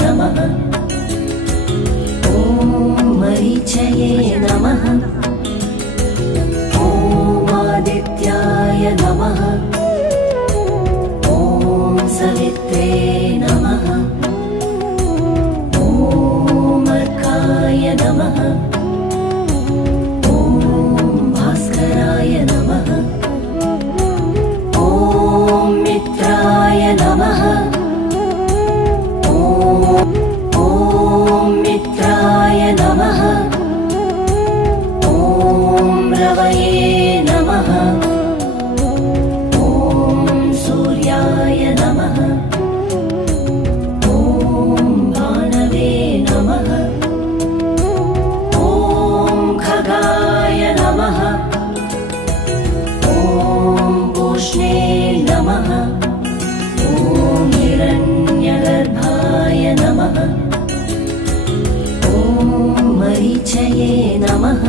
नमः। ॐ मरीचये नमः। ॐ आदित्याय नमः। ॐ सवित्रे नमः। ॐ अर्काय नमः। ॐ भास्कराय नमः। ॐ मित्राय नमः। ॐ मित्राय नमः। ॐ रवये नमः। ॐ सूर्याय नमः। ॐ भानवे नमः। ॐ खगाय नमः। ॐ पूष्णे नमः। ॐ हिरण्यगर्भाय नमः। ॐ मरीचये नमः।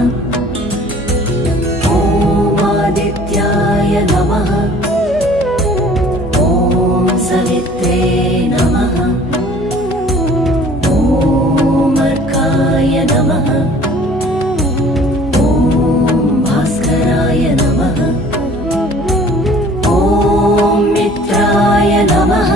ॐ आदित्याय नमः। ॐ सवित्रे नमः। ॐ अर्काय नमः। ॐ भास्कराय नमः। ॐ मित्राय नमः।